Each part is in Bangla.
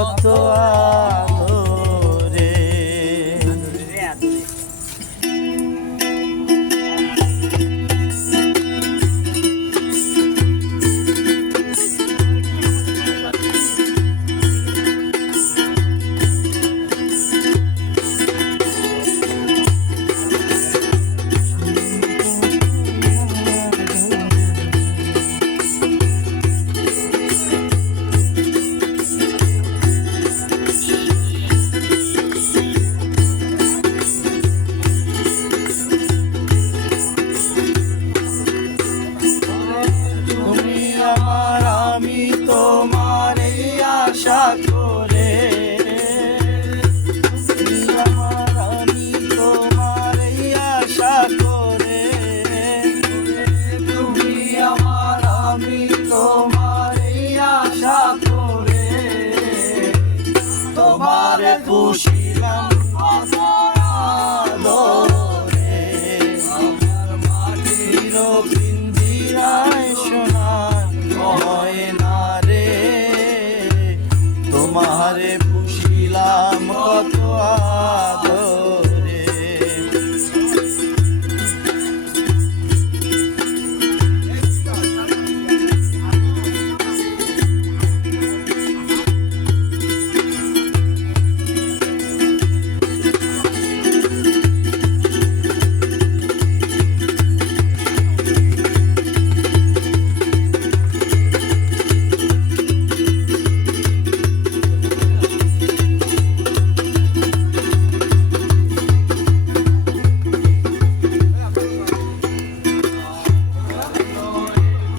কত আদরে। তোমার এই আশা করে, আমি তোমার এই আশা করে, তুমি আমার আমি তোমার এই আশা করে, তোমার পুষিলাম আদরে, আমার মাটির পিঞ্জিরায় সোনার ময়না রে, তোমারে পুষিলাম কত আদরে।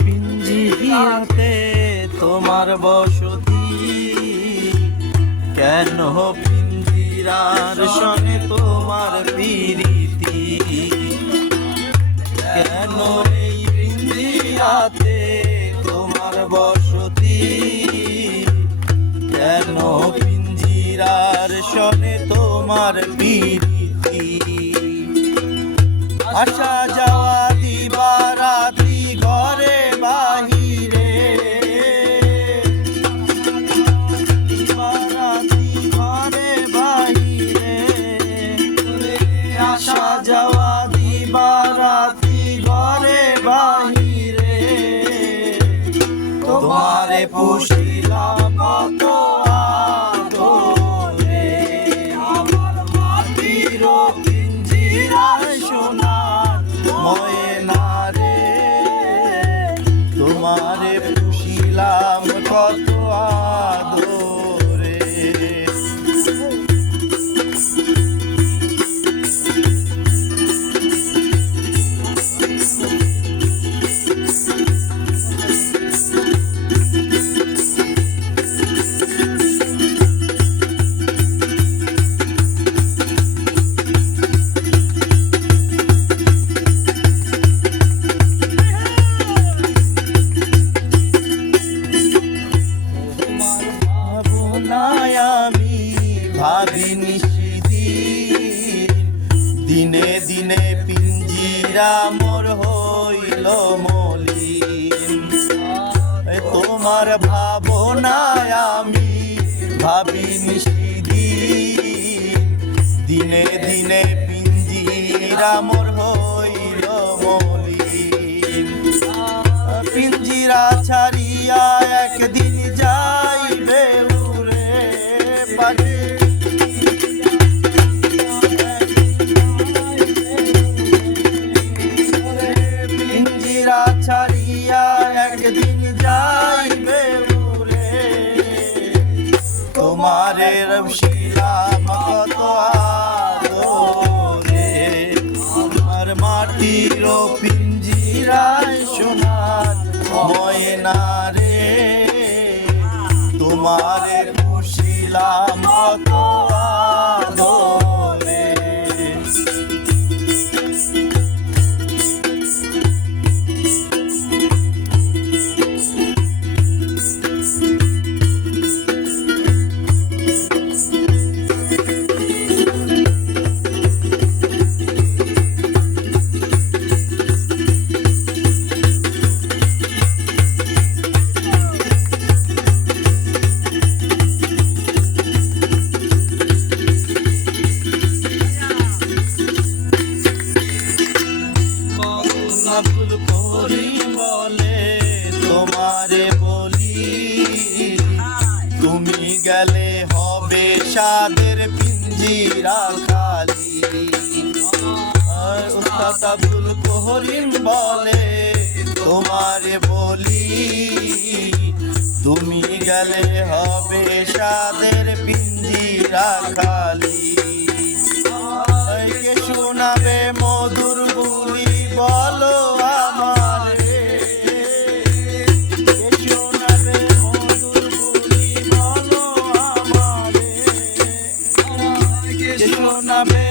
পিঞ্জিরাতে তোমার বসতি, কেন পিঞ্জিরার সনে তোমার প্রীতি, কেন এই পিঞ্জিরাতে তোমার বসতি, কেন পিঞ্জিরার সনে তোমার প্রীতি, আসা যাওয়া দিবারাত্রি ঘরে বাহিরে, দিবারাত্রি ঘরে বাহিরে, আসা যাওয়া দিবারাত্রি ঘরে বাহিরে, তোমারে পুষিলাম কত আদরে, আমার মাটির পিঞ্জিরায় সোনার ময়না রে, তোমারে পুষিলাম কত আদরে। আমি ভাবিনি সেদিন, দিনে দিনে পিঞ্জিরা মোর হইল মলিন, তোমার ভাবনায় আমি ভাবিনি সেদিন, দিনে দিনে পিঞ্জিরা মোর হইল মলিন, পিঞ্জিরা ছাড়িয়া একদিন যাইবে উড়ে পাখি, পিঞ্জিরা ছাড়িয়া একদিন যাইবে উড়ে, তোমারে রবশিলাম কত আদরে, আমার মাটির পিঞ্জিরায় সোনার ময়না রে, তোমারে পুষিলাম কত আদরে। গেলে হবে সাদের পিঞ্জিরা খালি। আর উস্তাদ আব্দুল করিম বলে তোমারে বলি, তুমি গেলে হবে সাদের পিঞ্জিরা খালি। কে শোনাবে মধুর বুলি বলো আমারে, কে শোনাবে মধুর বুলি বলো আমারে, কে শোনাবে